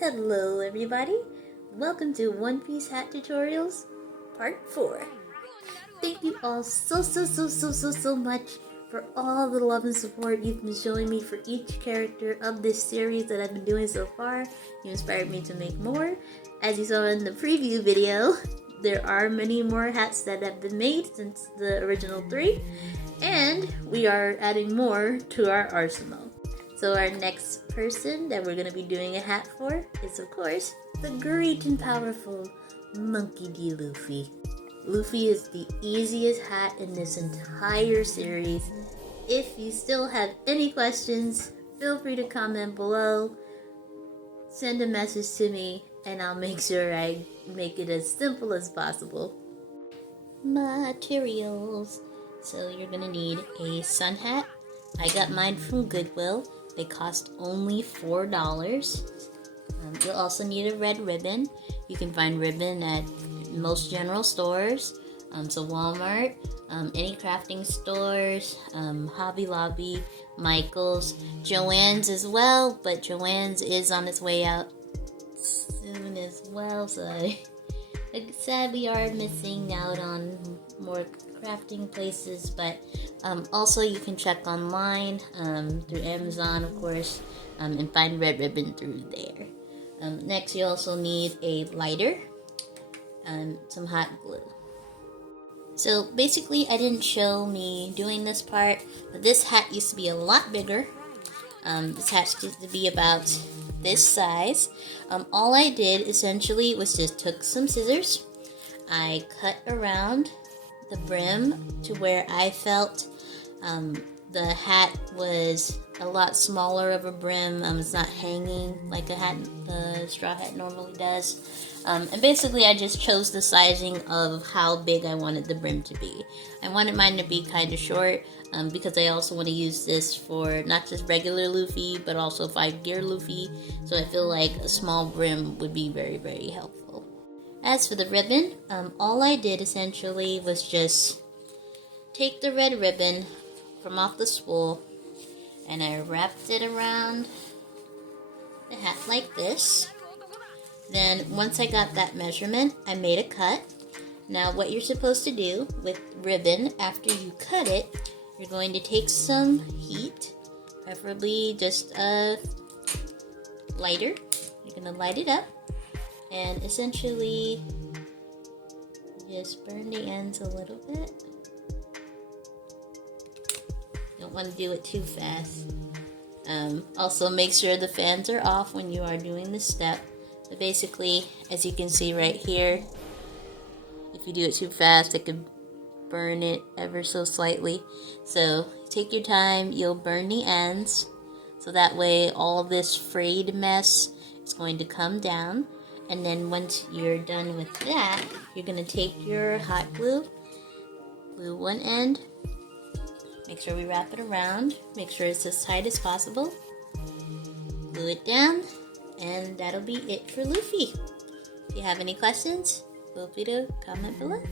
Hello everybody, welcome to One Piece Hat Tutorials Part 4. Thank you all so much for all the love and support you've been showing me for each character of this series that I've been doing so far. You inspired me to make more. As you saw in the preview video, there are many more hats that have been made since the original 3, and we are adding more to our arsenal. So our next person that we're going to be doing a hat for is, of course, the great and powerful Monkey D. Luffy. Luffy is the easiest hat in this entire series. If you still have any questions, feel free to comment below. Send a message to me and I'll make sure I make it as simple as possible. Materials. So you're going to need a sun hat. I got mine from Goodwill. They cost only $4. You'll also need a red ribbon. You can find ribbon at most general stores, so Walmart, any crafting stores, Hobby Lobby, Michael's, Joann's as well, but Joann's is on its way out soon as well, so I sadly are missing out on more crafting places, but also you can check online through Amazon, of course, and find red ribbon through there. Next, you also need a lighter and some hot glue. So basically, I didn't show me doing this part, but this hat used to be a lot bigger. This hat used to be about this size. All I did essentially was just took some scissors. I cut around the brim to where I felt the hat was a lot smaller of a brim. It's not hanging like the straw hat normally does. And basically I just chose the sizing of how big I wanted the brim to be. I wanted mine to be kind of short because I also want to use this for not just regular Luffy but also 5-gear Luffy. So I feel like a small brim would be very helpful. As for the ribbon, all I did essentially was just take the red ribbon from off the spool and I wrapped it around the hat like this. Then once I got that measurement, I made a cut. Now what you're supposed to do with ribbon after you cut it, you're going to take some heat, preferably just a lighter. You're going to light it up and essentially just burn the ends a little bit. You don't want to do it too fast. Also make sure the fans are off when you are doing this step. So basically, as you can see right here, if you do it too fast, it could burn it ever so slightly. So take your time, you'll burn the ends. So that way all this frayed mess is going to come down. And then once you're done with that, you're going to take your hot glue, glue one end, make sure we wrap it around, make sure it's as tight as possible, glue it down, and that'll be it for Luffy. If you have any questions, feel free to comment below.